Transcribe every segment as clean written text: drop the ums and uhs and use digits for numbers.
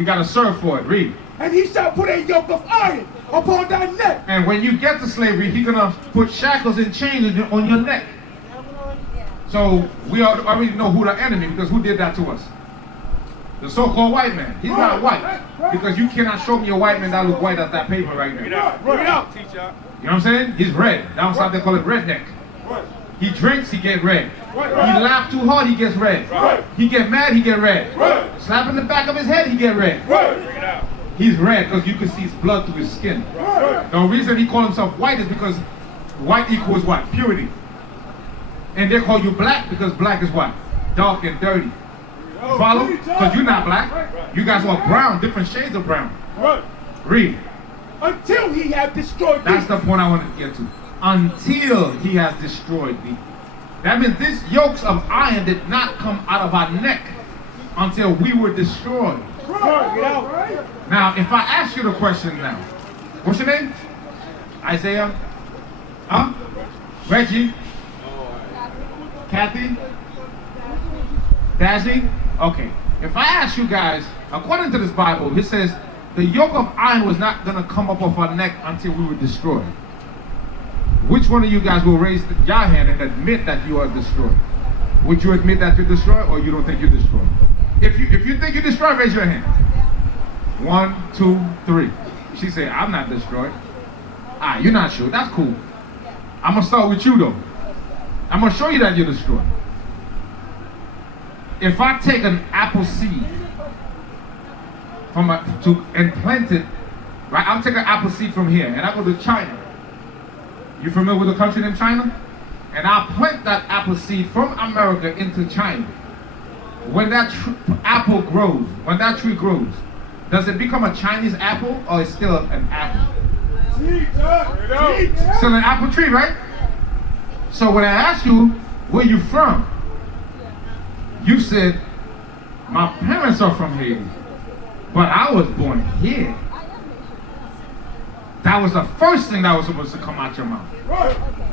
You got to serve for it. Read. And he shall put a yoke of iron upon thy neck. And when you get to slavery, he's going to put shackles and chains on your neck. So we already know who the enemy, because who did that to us? The so-called white man. He's not white. Because you cannot show me a white man that look white as that paper right there. Bring it out. You know what I'm saying? He's red. Down south they call it redneck. He drinks, he get red. He laugh too hard, he gets red. He get mad, he get red. Slap in the back of his head, he get red. He's red because you can see his blood through his skin. The reason he call himself white is because white equals what? Purity. And they call you black because black is what? Dark and dirty. Follow? Because you're not black. You guys are brown, different shades of brown. Read. Until he have destroyed That's the point I want to get to. Until he has destroyed thee. That means these yokes of iron did not come out of our neck until we were destroyed. Now, if I ask you the question now, what's your name? Isaiah? Huh? Reggie? Kathy? Dazzy? Okay. If I ask you guys, according to this Bible, it says the yoke of iron was not going to come up off our neck until we were destroyed. Which one of you guys will raise your hand and admit that you are destroyed? Would you admit that you're destroyed, or you don't think you're destroyed? If you think you're destroyed, raise your hand. 1, 2, 3. She said, I'm not destroyed. Ah, you're not sure. That's cool. I'm going to start with you, though. I'm going to show you that you're destroyed. If I take an apple seed and plant it, right? I'll take an apple seed from here, and I go to China. You familiar with a country named China? And I'll plant that apple seed from America into China. When that apple grows, when that tree grows, does it become a Chinese apple, or it's still an apple? Still an apple tree, right? So when I ask you, where you from? You said, my parents are from Haiti, but I was born here. That was the first thing that was supposed to come out your mouth.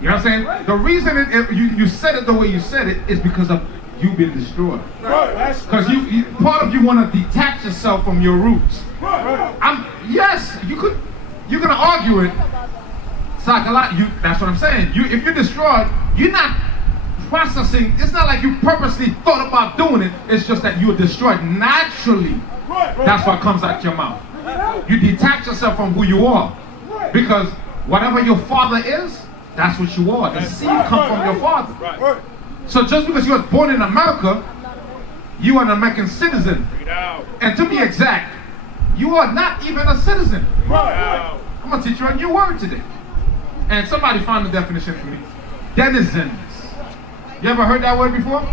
You know what I'm saying? The reason you said it the way you said it is because of you being destroyed. Because part of you want to detach yourself from your roots. Yes, you can argue it. That's what I'm saying. If you're destroyed, you're not processing. It's not like you purposely thought about doing it. It's just that you're destroyed naturally. That's what comes out your mouth. You detach yourself from who you are. Because whatever your father is, that's what you are. The seed comes from your father. So just because you were born in America, you are an American citizen. And to be exact, you are not even a citizen. I'm going to teach you a new word today. And somebody found the definition for me. Denizens. You ever heard that word before?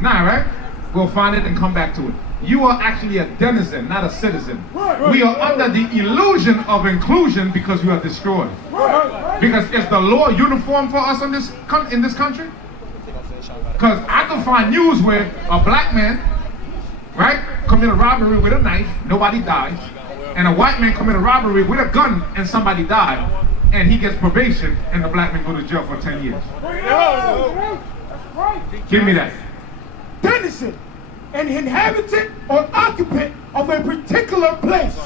Nah, right? Go find it and come back to it. You are actually a denizen, not a citizen. We are under the illusion of inclusion because we are destroyed. Because is the law uniform for us in this country? Because I can find news where a black man, right, commit a robbery with a knife, nobody dies, and a white man commit a robbery with a gun and somebody died, and he gets probation, and the black man go to jail for 10 years. Give me that. Denizen, an inhabitant or occupant of a particular place.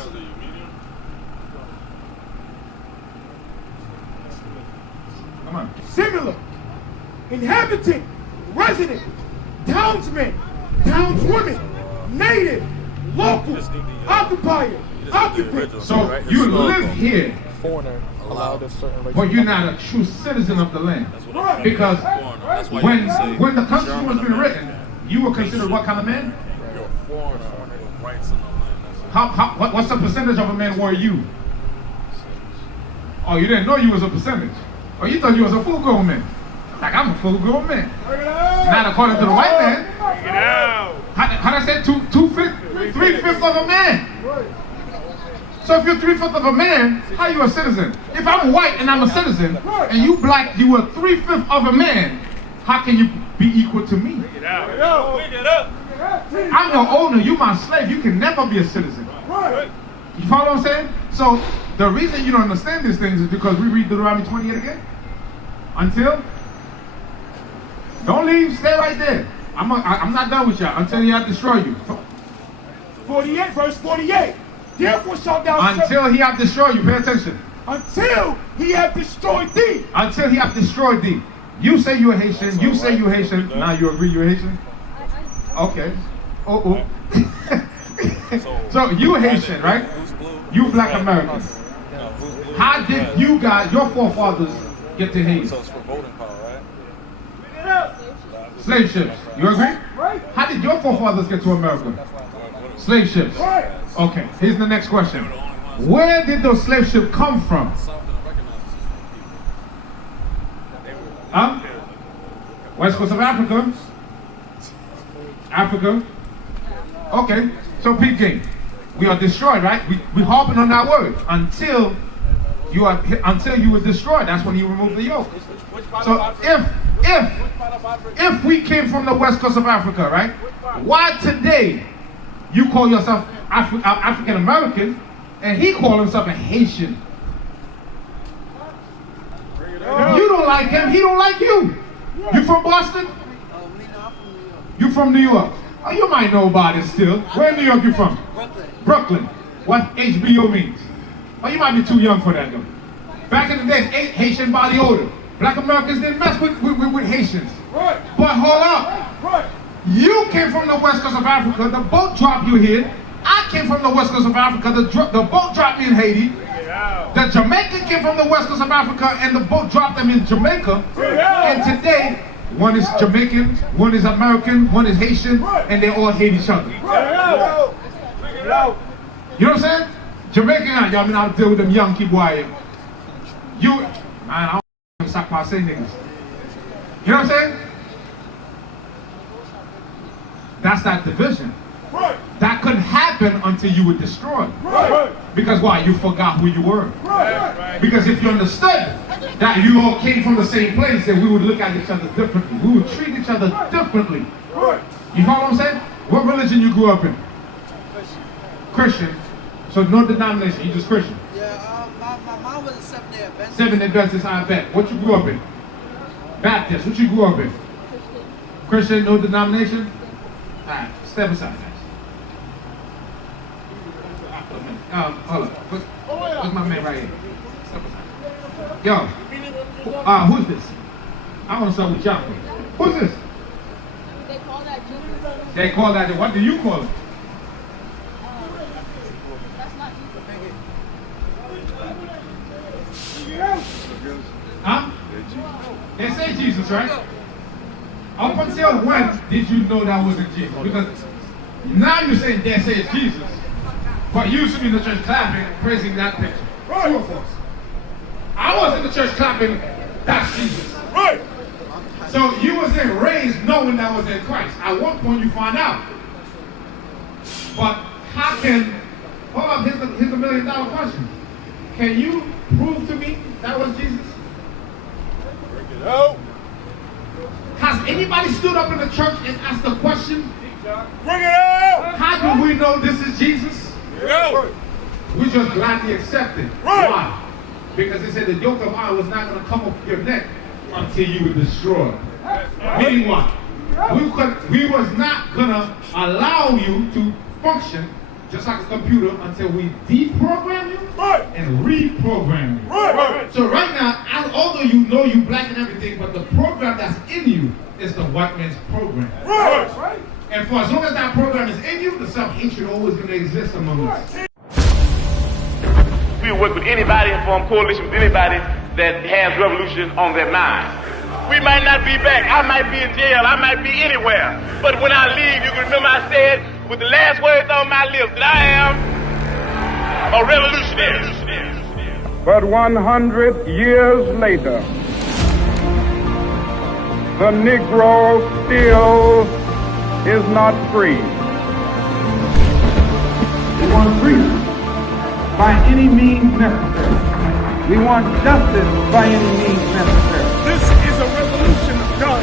Come on. Similar. Inhabitant, resident, townsman, townswoman, native, local, occupier, occupant. So you live here, foreigner allowed a certain, but you're not a true citizen of the land. Because when the Constitution was being written, you were considered what kind of man? You're a foreigner. Rights in the land. What's the percentage of a man were you? Oh, you didn't know you was a percentage. Oh, you thought you was a full-grown man. Like, I'm a full-grown man. Not according to the white man. How did I say? 3/5 of a man. So if you're 3/5 of a man, how are you a citizen? If I'm white and I'm a citizen, and you black, you are 3/5 of a man, how can you be equal to me? I'm your owner, you my slave, you can never be a citizen. You follow what I'm saying? So the reason you don't understand these things is because we read Deuteronomy 28 again. Until, don't leave, stay right there. I'm not done with y'all until I destroy you. 48, verse 48. Therefore shalt thou until he have destroyed you. Pay attention. Until he have destroyed thee. Until he have destroyed thee. You say you're Haitian. You say you're Haitian. Now you agree you're Haitian? Okay. Oh. So you Haitian, right? You black Americans. How did you guys, your forefathers, get to Haiti? So it's for voting power, right? Slave ships. You agree? Right. How did your forefathers get to America? Slave ships. Right. Okay, here's the next question. Where did those slave ships come from? Huh? West coast of Africa? Africa? Okay, so peep game. We are destroyed, right? We harping on that word until you were destroyed. That's when he removed the yoke. So if we came from the west coast of Africa, right? Why today you call yourself African American and he called himself a Haitian? You don't like him, he don't like you. You from Boston? You from New York? Oh, you might know about it still. Where in New York you from? Brooklyn. What HBO means? Oh, you might be too young for that though. Back in the days, Haitian body odor. Black Americans didn't mess with Haitians. Right. But hold up. Right. You came from the west coast of Africa. The boat dropped you here. I came from the west coast of Africa. The boat dropped me in Haiti. The Jamaican came from the west coast of Africa and the boat dropped them in Jamaica. And today, one is Jamaican, one is American, one is Haitian, and they all hate each other. You know what I'm saying? Jamaican, y'all mean I'll deal with them young keep boy. You, man, I don't sack passe niggas. You know what I'm saying? That's that division. Right. That couldn't happen until you were destroyed. Right. Because why? You forgot who you were. Right. Because if you understood that you all came from the same place, then we would look at each other differently. We would treat each other differently. Right. You follow what I'm saying? What religion you grew up in? Christian. So no denomination, you just Christian. Yeah, my mom was a Seventh-day Adventist. Seventh-day Adventist, I bet. What you grew up in? Baptist. What you grew up in? Christian, no denomination? Alright, step aside, guys. Hold up. What's my man right here? Step aside. Yo. Who's this? I want to start with y'all. Who's this? They call that Jesus. They call that, what do you call it? That's not Jesus. Huh? They say Jesus, right? Up until when did you know that wasn't Jesus? Because now you're saying they say it's Jesus. But you used to be in the church clapping, praising that picture. Right. I was in the church clapping, that's Jesus. Right. So you wasn't raised knowing that was in Christ. At one point you find out. But how can, hold up, here's a $1 million question. Can you prove to me that was Jesus? No. Has anybody stood up in the church and asked a question? Bring it out. How do we know this is Jesus? No. We just gladly accept it. Right. Why? Because it said the yoke of iron was not going to come off your neck until you were destroyed. Meaning what? We was not going to allow you to function just like a computer until we deprogram you and reprogram you. Right. So right now, although you know you black and everything, but the program that's in you is the white man's program. Right. And for as long as that program is in you, the self-hatred always going to exist among us. We work with anybody and form coalition with anybody that has revolution on their mind. We might not be back. I might be in jail. I might be anywhere. But when I leave, you can remember I said with the last words on my lips that I am a revolutionary. But 100 years later, the Negro still is not free. We want freedom by any means necessary. We want justice by any means necessary. This is a revolution of God.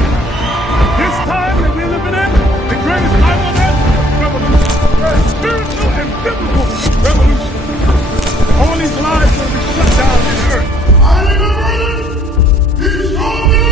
This time that we're living in, the greatest time on earth, revolution. Spiritual and biblical revolution. All these lives will be shut down in earth. He's strong in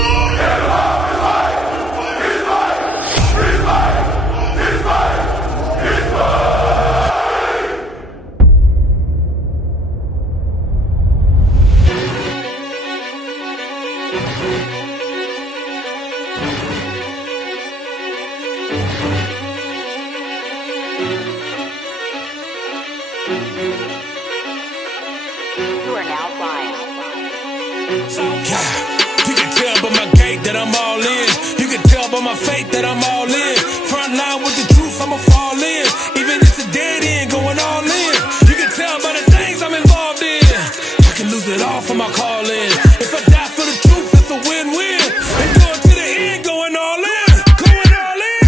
You are now flying. You can tell by my gait that I'm all in. You can tell by my faith that I'm all in. Front line with the truth, I'ma fall in. Even if it's a dead end, going all in. You can tell by the things I'm involved in. I can lose it all for my calling. If I die for the truth, it's a win-win. And going to the end, going all in. Going all in.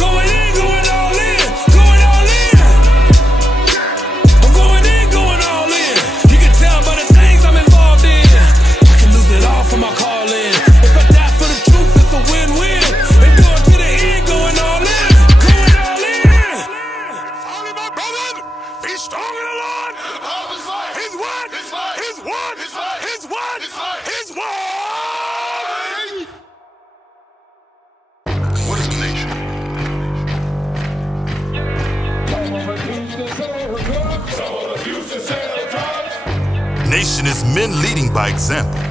Going in, going all in. Going all in. I'm going in, going all in. You can tell by the things I'm involved in. I can lose it all for my calling. If I die for the truth, it's a win-win. And going to the end, going all in. Going all in. Only my brother, he's strong in the Lord. His word, his word, his word, his word. What is a nation? Nation is men leading by example.